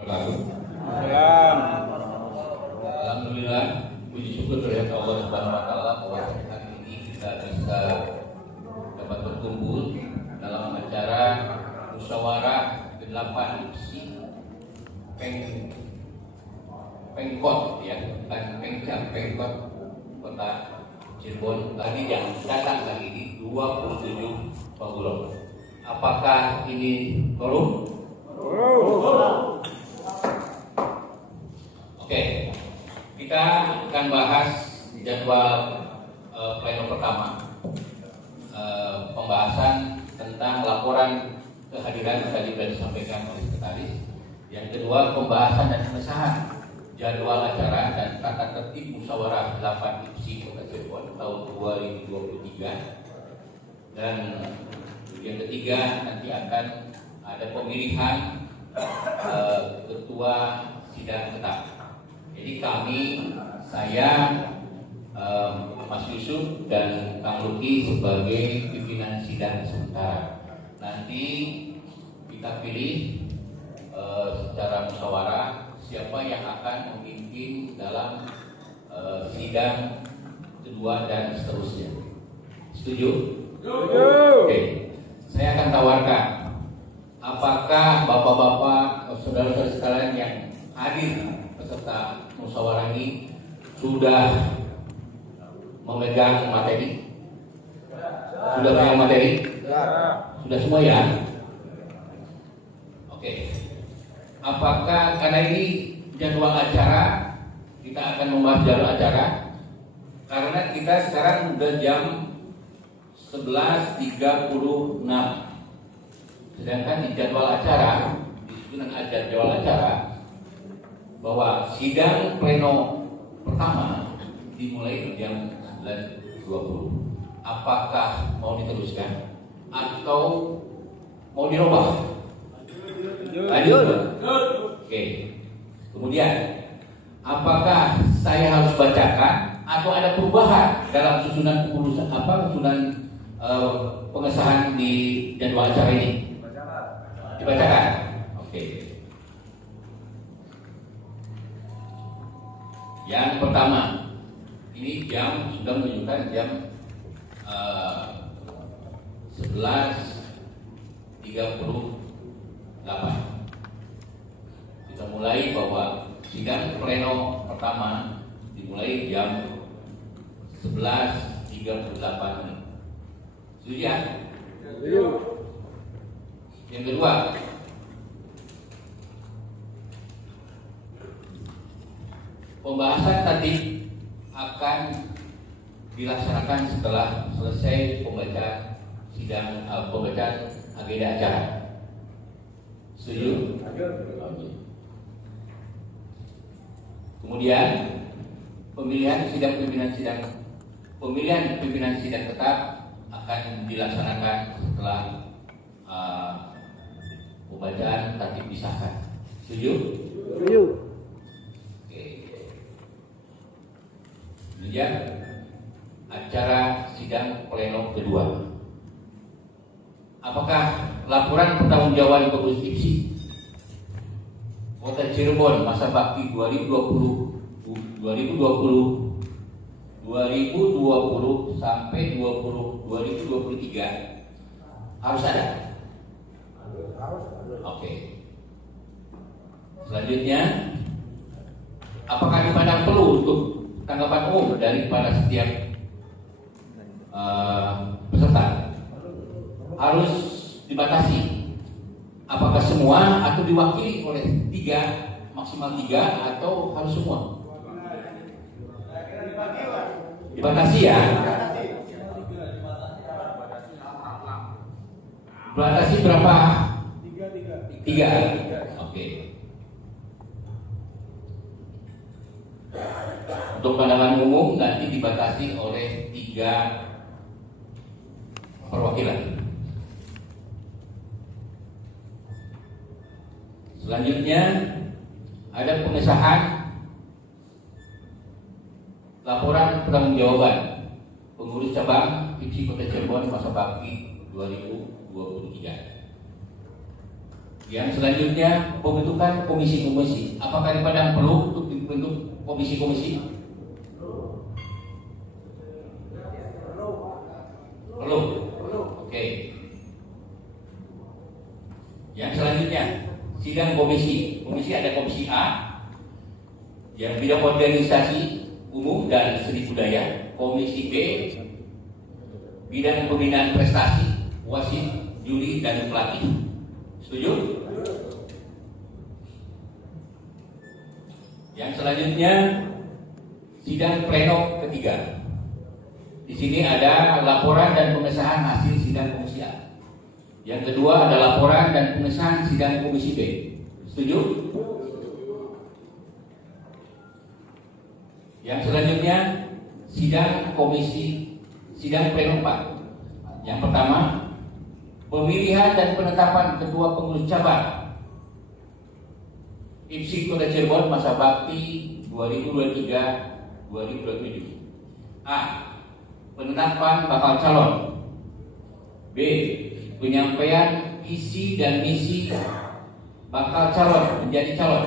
Salam. Alhamdulillah, puji syukur kehadirat Allah Subhanahu wa taala bahwa hari ini kita bisa dapat berkumpul dalam acara musyawarah 8 IPSI Pengkot ya, bukan Pengcam, Pengkot Kota Cirebon tadi yang datang hari ini 27 Februari. Apakah ini korum? Oke, kita akan bahas jadwal pleno pertama, pembahasan tentang laporan kehadiran tadi sudah disampaikan oleh sekretaris. Yang kedua, pembahasan dan pengesahan jadwal acara dan tata tertib musyawarah 8 IPSI Kota Cirebon tahun 2023. Dan yang ketiga, nanti akan ada pemilihan ketua sidang tetap. Jadi kami, saya, Mas Yusuf dan Kang Luki sebagai pimpinan sidang sementara. Nanti kita pilih secara musyawarah siapa yang akan memimpin dalam sidang kedua dan seterusnya. Setuju? Setuju. Oke. Saya akan tawarkan, apakah bapak-bapak, saudara-saudara sekalian yang hadir peserta musyawarah ini sudah memegang materi? Sudah memegang materi? Sudah semua ya? Oke. Apakah karena ini jadwal acara, kita akan membahas jadwal acara karena kita sekarang udah jam 11.36. Sedangkan di jadwal acara, disusun jadwal acara bahwa sidang pleno pertama dimulai jam 11.20. Apakah mau diteruskan atau mau dirubah? Lanjut. Oke. Kemudian, apakah saya harus bacakan atau ada perubahan dalam susunan pengesahan di jadwal acara ini? Dibacakan. Oke. Yang pertama, ini jam sudah menunjukkan jam 11.38. Kita mulai bahwa sidang pleno pertama dimulai jam 11.38. Setuju ya? Yang kedua, pembahasan tadi akan dilaksanakan setelah selesai pembacaan agenda acara. Setuju? Kemudian pemilihan pimpinan sidang tetap akan dilaksanakan setelah pembacaan tatib disahkan. Setuju? Setuju. Oke. Kemudian acara sidang pleno kedua. Apakah laporan pertanggungjawaban pengurus IPSI Kota Cirebon masa bakti 2020 sampai 2023 harus ada? Oke. Selanjutnya, apakah dipandang perlu untuk tanggapan umum daripada setiap peserta? Harus dibatasi. Apakah semua atau diwakili oleh 3, maksimal 3 atau harus semua? Dibatasi ya. Dibatasi berapa? 3. Oke. Untuk pandangan umum nanti dibatasi oleh 3 perwakilan. Selanjutnya ada pengesahan laporan pertanggungjawaban pengurus cabang IPSI Kota Cirebon masa bakti 2023. Yang selanjutnya pembentukan komisi-komisi. Apakah di Padang perlu untuk dibentuk komisi-komisi? Perlu. Oke. Yang selanjutnya sidang komisi. Komisi ada komisi A yang bidang organisasi umum dan seni budaya. Komisi B bidang pembinaan prestasi, wasit, juri dan pelatih. Setuju? Yang selanjutnya sidang pleno ketiga. Di sini ada laporan dan pengesahan hasil sidang komisi A. Yang kedua ada laporan dan pengesahan sidang komisi B. Setuju? Yang selanjutnya sidang pleno 4. Yang pertama pemilihan dan penetapan ketua pengurus cabang IPSI Kota Cirebon masa bakti 2023-2027. A. Penetapan bakal calon. B. Penyampaian isi dan misi bakal calon menjadi calon.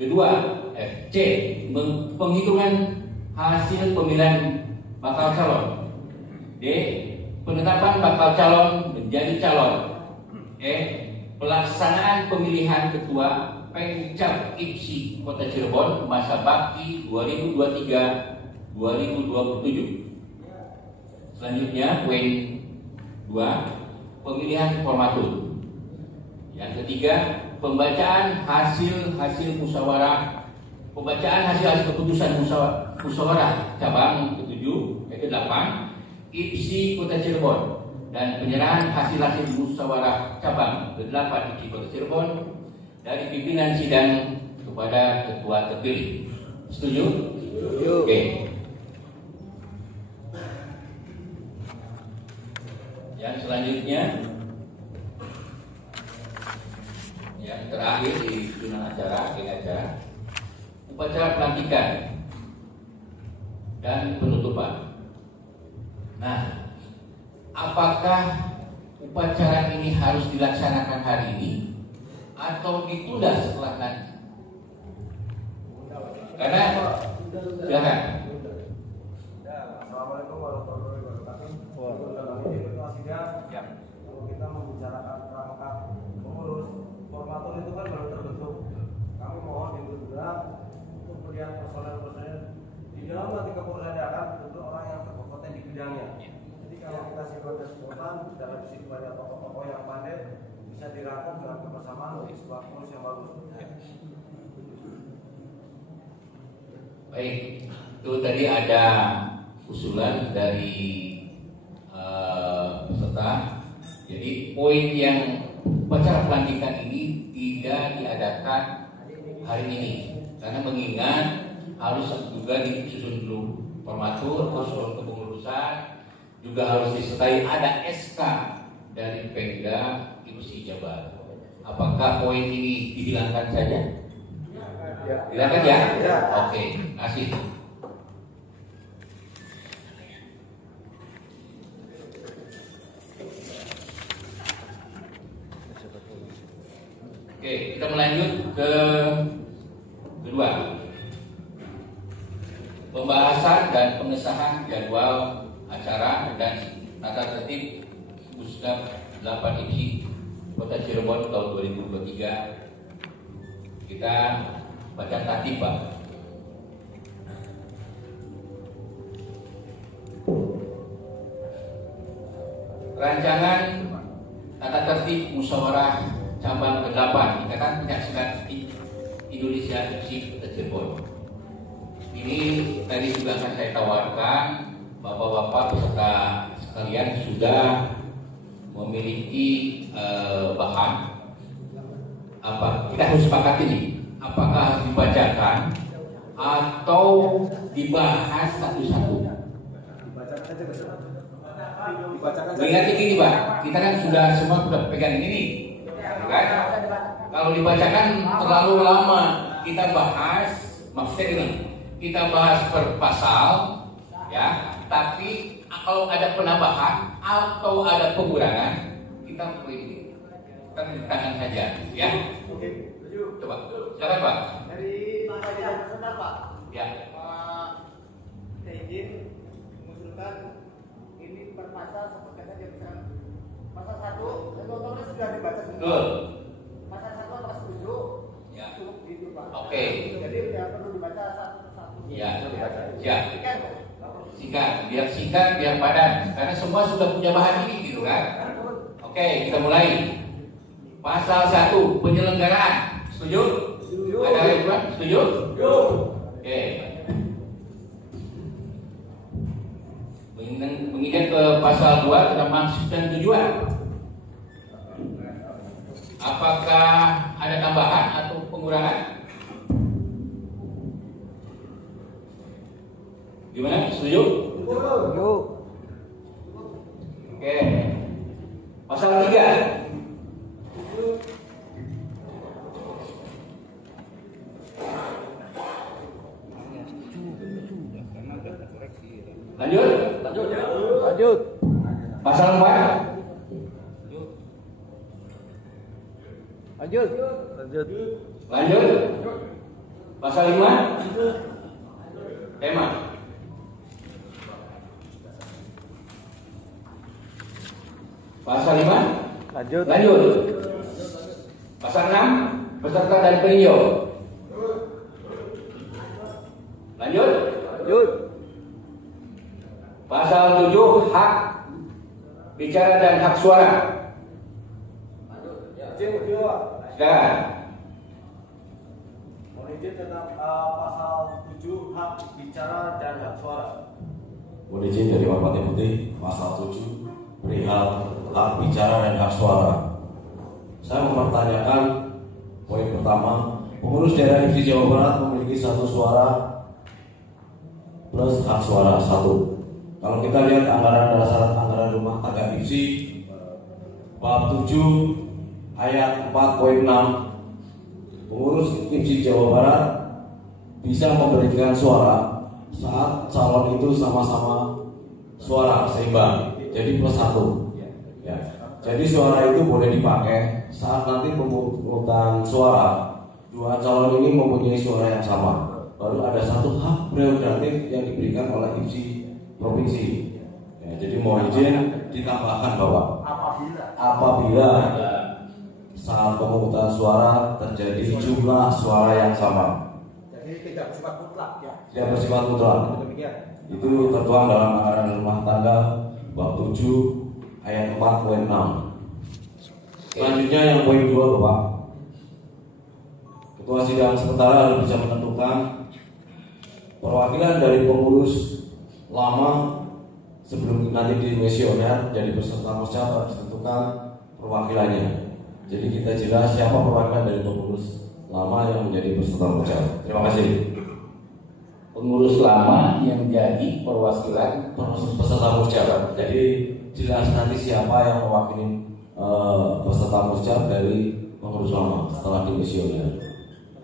Kedua, C. Penghitungan hasil pemilihan bakal calon. D. Penetapan bakal calon menjadi calon. E. Pelaksanaan pemilihan ketua Pengcap IPSI Kota Cirebon masa bakti 2023-2027. Selanjutnya poin 2, pemilihan formatur. Yang ketiga, pembacaan hasil musyawarah, pembacaan hasil keputusan musyawarah cabang ke-7, ke-8 IPSI Kota Cirebon dan penyerahan hasil musyawarah cabang ke-8 IPSI Kota Cirebon dari pimpinan sidang kepada ketua terpilih. Setuju? Oke. Yang selanjutnya, yang terakhir di susunan acara, upacara pelantikan dan penutupan. Nah, apakah upacara ini harus dilaksanakan hari ini atau ditunda setelah nanti? Karena silakan. Assalamualaikum warahmatullahi wabarakatuh. Kalau kita membicarakan perangkat pengurus formatur itu kan baru terbentuk. Kami mohon ditunda untuk melihat personel di dalam nanti kepengurusan akan bentuk orang yang berkompeten di bidangnya. Jadi kalau kita simpan dalam sisi banyak tokoh-tokoh yang pandai bisa dirangkum dengan kebersamaan untuk sebuah pengurus yang bagus. Baik, itu tadi ada usulan dari peserta. Jadi poin yang upacara pelantikan ini tidak diadakan hari ini karena mengingat harus juga disusun dulu formatur, usul kepengurusan, juga harus disertai ada SK dari Pemda IPSI Jabar. Apakah poin ini dihilangkan saja? Hilangkan ya? Oke, kasih. Oke, kita melanjut ke kedua, pembahasan dan pengesahan jadwal acara dan tata tertib Puskap 8 IPSI Kota Cirebon tahun 2023. Kita baca tertib, Pak. Rancangan tata tertib musyawarah cabang ke-8 Ikatan Pencaksilat Indonesia IPSI Kota Cirebon. Ini tadi juga akan saya tawarkan, Bapak-bapak peserta sekalian sudah memiliki bahan. Apa kita harus sepakat ini? Apakah harus dibacakan atau dibahas satu-satu? Mengingat gini, Pak, kita kan semua sudah pegang ini. Kan? Kalau dibacakan terlalu lama, kita bahas, maksudnya ini, kita bahas per pasal, ya. Tapi kalau ada penambahan atau ada pengurangan, kita pilih. tanda tangan saja, ya. Oke, setuju. Coba, silakan Pak. Dari Pak sebentar Pak. Ya. Saya izin mengusulkan ini per pasal seperti saja misalkan pasal 1 otomatis sudah dibaca semua. Betul. Pasal 1 apakah setuju? Ya. Cukup gitu Pak. Oke. Jadi tidak perlu dibaca satu persatu. Ya. Ya. Ya. Singkat, biar padat. Karena semua sudah punya bahan ini, gitu kan? Oke, kita mulai. Pasal 1, penyelenggaraan. Setuju? Setuju. Ada lagi, setuju? Setuju. Oke. Mengingat ke pasal 2 tentang maksud dan tujuan. Apakah ada tambahan atau pengurangan? Gimana? Setuju? Setuju. Oke. Pasal 3. Lanjut? Lanjut. Pasal 4. Lanjut. Lanjut. Lanjut. Pasal 5. Tema. Pasal 5. Lanjut. Lanjut. Pasal 6. Peserta dan peninjau. Lanjut. Lanjut. Pasal 7. Hak bicara dan hak suara. Izin kedua. Silakan. Mohon izin tentang pasal 7 hak bicara dan hak suara. Mohon izin dari Bapak Deputi, pasal 7 perihal hak bicara dan hak suara. Saya mempertanyakan poin pertama, pengurus daerah IPSI Jawa Barat memiliki 1 suara plus hak suara 1. Kalau kita lihat anggaran dasar anggaran rumah tangga IPSI bab 7 ayat 4.6, pengurus IPSI Jawa Barat bisa memberikan suara saat calon itu sama-sama suara seimbang, jadi plus 1 ya. Jadi suara itu boleh dipakai saat nanti pemungutan suara, 2 calon ini mempunyai suara yang sama, baru ada 1 hak prerogatif yang diberikan oleh IPSI provinsi ya. Jadi mohon izin ditambahkan bahwa apabila saat pemungutan suara terjadi jumlah suara yang sama, Jadi tidak bersifat mutlak ya. tidak bersifat mutlak. Demikian. Itu tertuang dalam anggaran rumah tangga bab 7 ayat 4.6. Selanjutnya yang poin 2 Bapak. Ketua sidang sementara harus bisa menentukan perwakilan dari pengurus lama sebelum nanti dimisioner jadi peserta musyawarah harus ditentukan perwakilannya. Jadi kita jelas siapa perwakilan dari pengurus lama yang menjadi peserta musyawarah. Terima kasih. Pengurus lama yang jadi perwakilan Peserta musyawarah. Jadi jelas nanti siapa yang mewakili peserta musyawarah dari pengurus lama setelah dimisioner.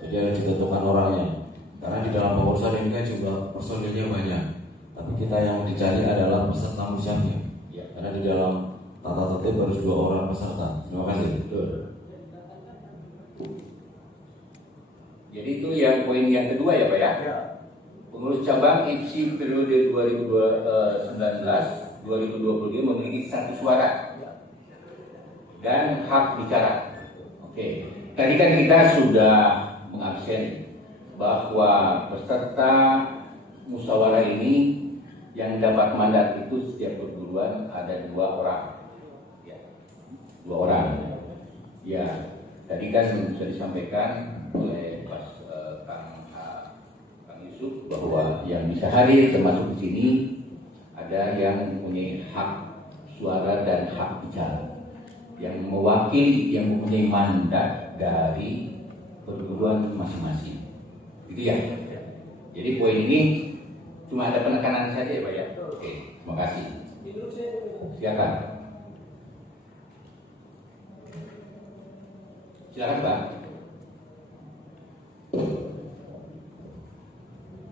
Jadi harus ditentukan orangnya. Karena di dalam pengurusan ini kan jumlah personilnya banyak. Tapi kita yang dicari adalah peserta musyawarah. ya. Karena di dalam tata tertib harus 2 orang peserta. Terima kasih. Jadi itu yang poin yang kedua ya Pak ya. Ya. Pengurus cabang IPSI periode 2019-2020 memiliki 1 suara dan hak bicara. Oke. Tadi kan kita sudah mengabsen bahwa peserta musyawarah ini yang dapat mandat itu setiap perguruan ada 2 orang. Ya. 2 orang. Ya. Tadi kan sudah disampaikan oleh Kang Yusuf bahwa yang bisa hadir termasuk di sini ada yang mempunyai hak suara dan hak bicara, yang mewakili, yang mempunyai mandat dari perguruan masing-masing. Gitu ya. Jadi poin ini cuma ada penekanan saja ya Pak ya. Oke, terima kasih. Silakan. Silakan Pak.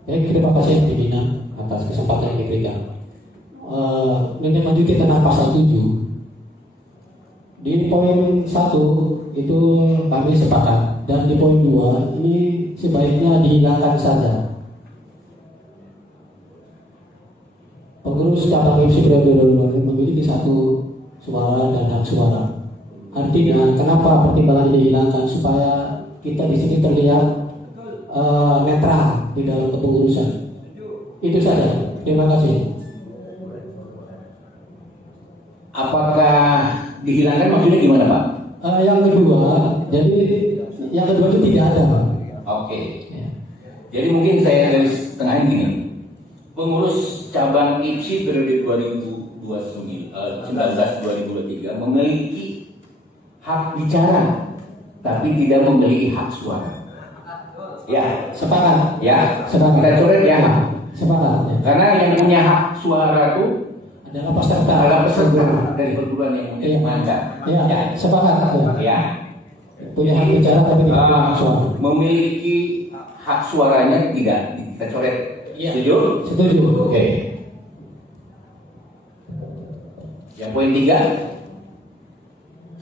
Baik, terima kasih pimpinan atas kesempatan yang diberikan. Menindaklanjuti tentang pasal 7. Di di poin 1 itu kami sepakat, dan di poin 2 ini sebaiknya dihilangkan saja. Pengurus cabang IPSI periode memiliki 1 suara dan hak suara. Artinya, kenapa pertimbangan ini dihilangkan? Supaya kita di sini terlihat netral di dalam kepengurusan. Itu saja. Terima kasih. Apakah dihilangkan maksudnya gimana, Pak? Yang kedua, jadi yang kedua itu tidak ada, Pak. Oke. Jadi mungkin saya dari tengah ini gini. Pengurus cabang IPSI periode 2019-2023 memiliki hak bicara, tapi tidak memiliki hak suara. Ya, Sepakat. ya. Sepakat. Kita coret ya. Sepakat. Ya. Karena yang punya hak suara itu Adalah peserta. adalah peserta dari perguruan yang menjadi mandat. Ya, sepakat. Ya. Ya. Punya hak bicara tapi tidak punya hak suara. Memiliki hak suaranya tidak, kita coret. Iya. Setuju? Setuju. Oke. Yang poin 3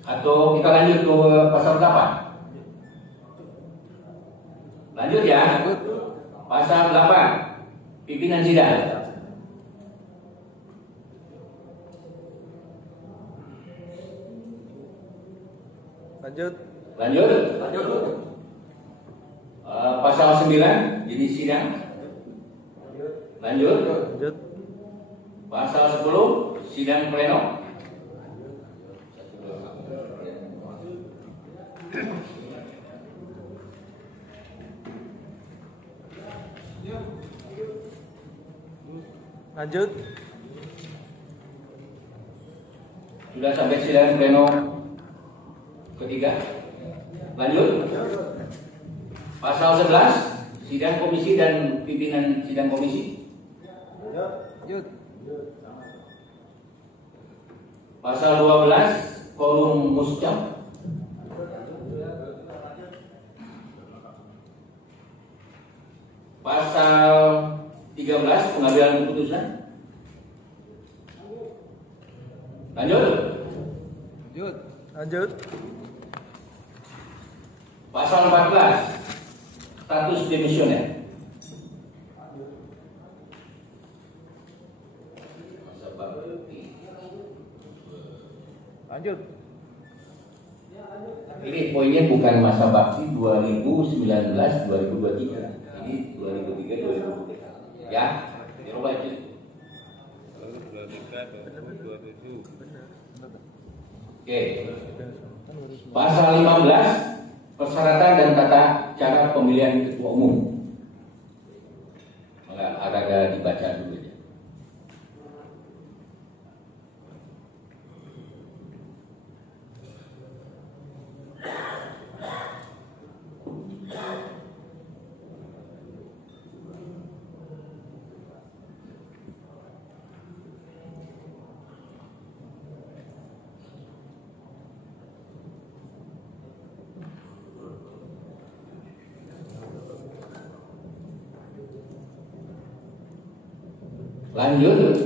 atau kita lanjut ke pasal 8. Lanjut ya. Pasal 8. Pimpinan sidang. Lanjut. Pasal 9 jenis sidang. Lanjut. Pasal 10 sidang pleno. Lanjut. Sudah sampai sidang pleno ketiga. Lanjut. Pasal 11 sidang komisi dan pimpinan sidang komisi. Lanjut. Pasal 12 forum musjam. Pasal 13 pengambilan keputusan. Lanjut. Lanjut. Pasal 14 status demisioner. Lanjut. Ini poinnya bukan masa bakti 2019-2023. Ini 2003-2023. Ya, dirubah itu. 2023-2027. Oke. Pasal 15 persyaratan dan tata cara pemilihan ketua umum. Agak dibaca dulu ya. Lanjut.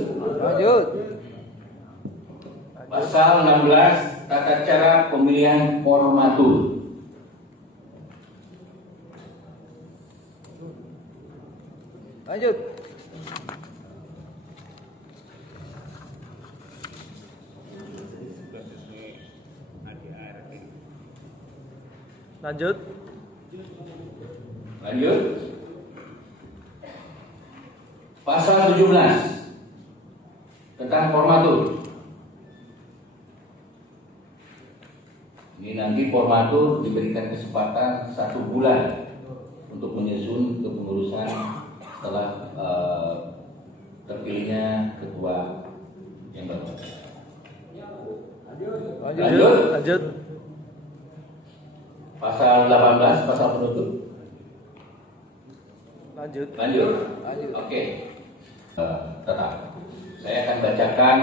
Pasal 16 tata cara pemilihan formatur. Lanjut. Lanjut. Lanjut. Pasal 17 tentang formatur. Ini nanti formatur diberikan kesempatan 1 bulan untuk menyusun kepengurusan setelah terpilihnya ketua yang baru. Lanjut. Pasal 18 pasal penutup. Lanjut. Oke. Tetap. Saya akan bacakan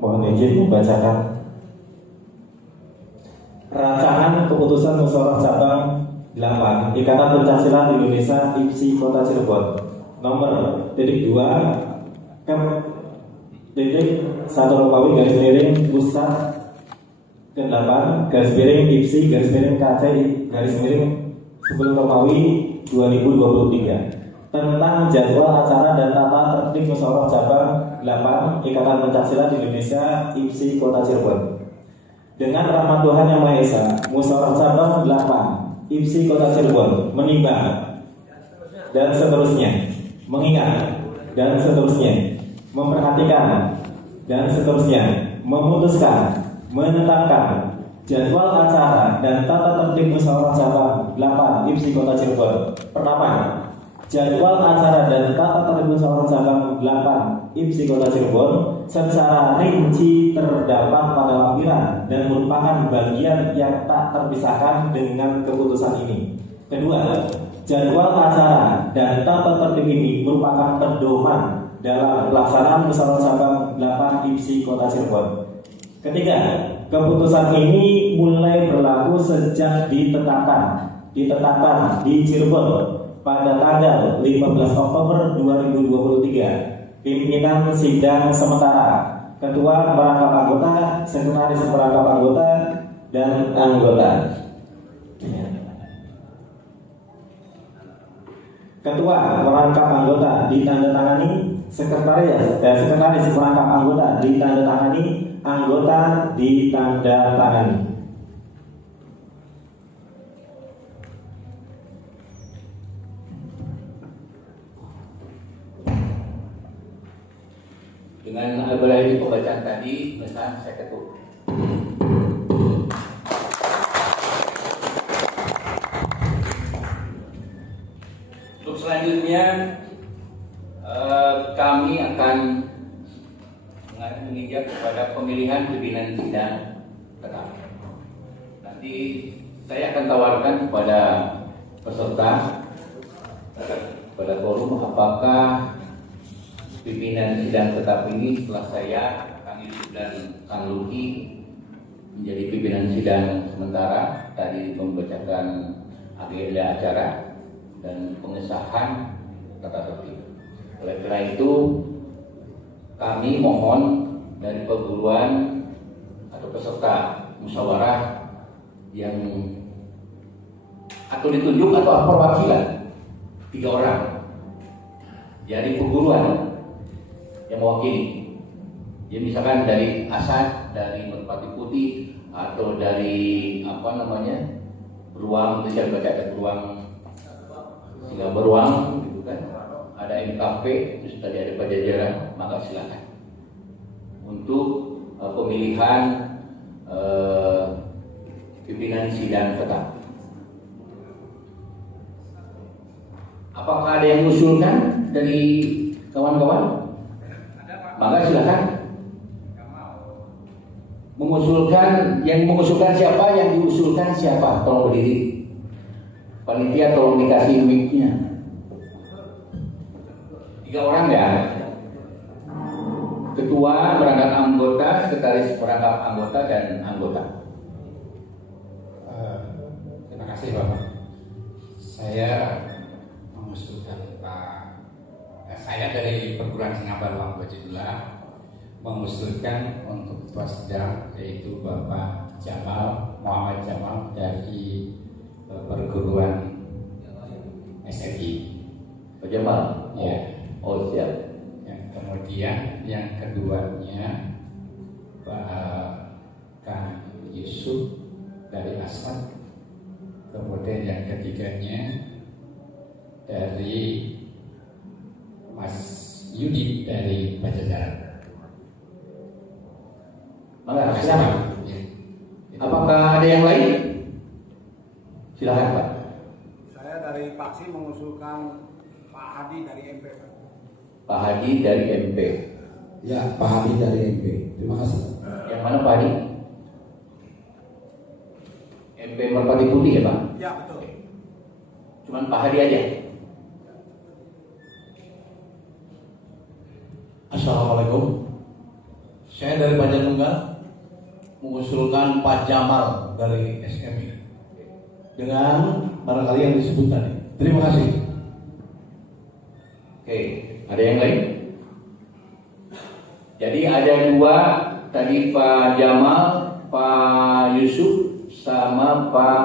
Mohon izin membacakan 8 Ikatan Pencaksilat Indonesia IPSI Kota Cirebon. Nomor -2 Kep satu Romawi garis miring Pusat ke-8 garis miring IPSI garis miring KCI garis miring 10 Romawi 2023 tentang jadwal acara dan tata tertib musyawarah cabang 8 Ikatan Pencaksilat Indonesia IPSI Kota Cirebon. Dengan rahmat Tuhan Yang Maha Esa, musyawarah cabang 8 IPSI Kota Cirebon menimbang dan seterusnya, mengingat dan seterusnya, memperhatikan dan seterusnya, memutuskan, menetapkan jadwal acara dan tata tertib musyawarah cabang 8 IPSI Kota Cirebon. Pertama, jadwal acara dan tata tertib musyawarah cabang 8 IPSI Kota Cirebon secara rinci terdapat pada lampiran dan merupakan bagian yang tak terpisahkan dengan keputusan ini. Kedua, jadwal acara dan tata tertib ini merupakan pedoman dalam pelaksanaan musyawarah cabang 8 IPSI Kota Cirebon. Ketiga, keputusan ini mulai berlaku sejak ditetapkan di Cirebon pada tanggal 15 Oktober 2023. Pimpinan sidang sementara, ketua merangkap anggota, sekretaris merangkap anggota, dan anggota. Ketua merangkap anggota ditandatangani, sekretaris merangkap anggota ditandatangani, anggota ditandatangani. Dengan berakhir pembacaan tadi, pesan saya ketuk. Untuk selanjutnya kami akan menginjak kepada pemilihan pimpinan sidang tetap. Nanti saya akan tawarkan kepada peserta pada forum apakah pimpinan sidang tetap ini setelah saya, Kang Yusuf dan Kang Luki menjadi pimpinan sidang sementara, tadi membacakan agenda acara dan pengesahan tata tertib. Oleh karena itu, kami mohon dari perguruan atau peserta musyawarah yang atau ditunjuk atau perwakilan 3 orang dari perguruan yang mewakili, ya misalkan dari ASAD, dari Merpati Putih, atau dari beruang, itu saya baca ada beruang, gitu kan, ada MKP, terus tadi ada Pajajaran, maka silakan untuk pemilihan pimpinan sidang tetap. Apakah ada yang mengusulkan dari kawan-kawan? Maka silakan mengusulkan. Yang mengusulkan siapa? Yang diusulkan siapa? Tolong berdiri. Panitia tolong dikasih mic-nya. 3 orang ya. Ketua, merangkap anggota, sekretaris merangkap anggota, dan anggota. Terima kasih Bapak. Saya mengusulkan saya dari perguruan Singapura Uang Bajidula mengusulkan untuk ketua sidang yaitu Bapak Muhammad Jamal dari perguruan SMI. Pak Jamal? Ya. Oh siap. Kemudian yang keduanya Pak Kang Yusuf dari ASAD. Kemudian yang ketiganya dari Mas Yudi dari Pajajaran. Silakan. Apakah ada yang lain? Silakan Pak. Saya dari Paksi mengusulkan Pak Hadi dari MP. Pak Hadi dari MP. Ya, Pak Hadi dari MP. Terima kasih. Yang mana Pak Hadi? MP Merpati Putih ya Pak? Ya betul. Cuman Pak Hadi aja. Assalamualaikum. Saya dari Banjarnegara mengusulkan Pak Jamal dari SMI dengan barangkali yang disebut tadi. Terima kasih. Oke, ada yang lain? Jadi ada dua tadi, Pak Jamal, Pak Yusuf, sama Pak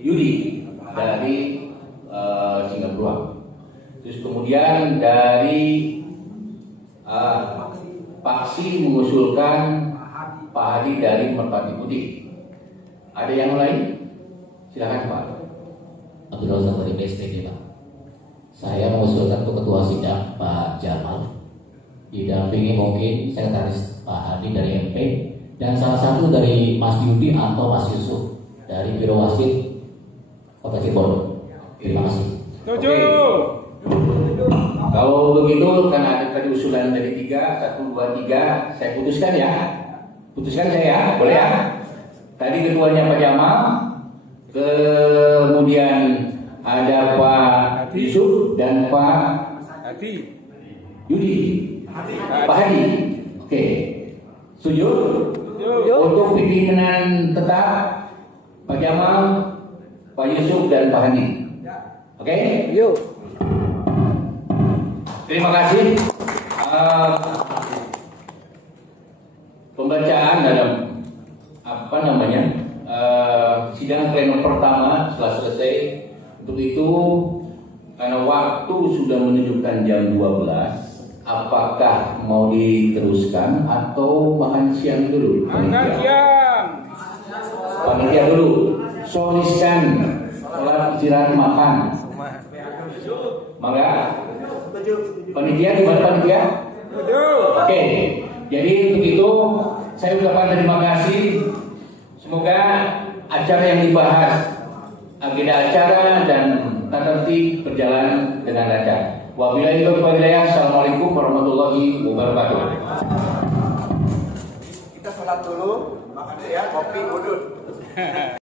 Yudi dari Singapura. Terus kemudian dari Paksi mengusulkan Pak Hadi dari Merpati Putih. Ada yang lain? Silakan Pak. Abdul Razak dari PSTD, Pak. Saya mengusulkan untuk ketua sidang Pak Jamal, didampingi mungkin sekretaris Pak Hadi dari MP, dan salah satu dari Mas Yudi atau Mas Yusuf dari Biro Wasit Kota Cirebon. Terima kasih. Oke. Kalau begitu, karena ada tadi usulan dari 3, 1, 2, 3, saya putuskan ya. Putuskan saya, boleh ya? Tadi ketuanya Pak Jamal, kemudian ada Pak Yusuf dan Pak Yudi. Pak Hadi. Oke. Setuju? Untuk pimpinan tetap Pak Jamal, Pak Yusuf dan Pak Hadi. Oke? Yuk. Terima kasih. Pembacaan dalam sidang pleno pertama telah selesai. Untuk itu, karena waktu sudah menunjukkan jam 12, apakah mau diteruskan atau makan siang dulu? Panitia dulu. Soliskan sholat istirahat makan. Maka panitia gimana panitia? Oke. Jadi untuk itu saya ucapkan terima kasih. Semoga acara yang dibahas, agenda acara dan tata tertib berjalan dengan lancar. Wabillahi taufiq wal hidayah. Assalamualaikum warahmatullahi wabarakatuh. Kita sholat dulu, makan ya, kopi udut.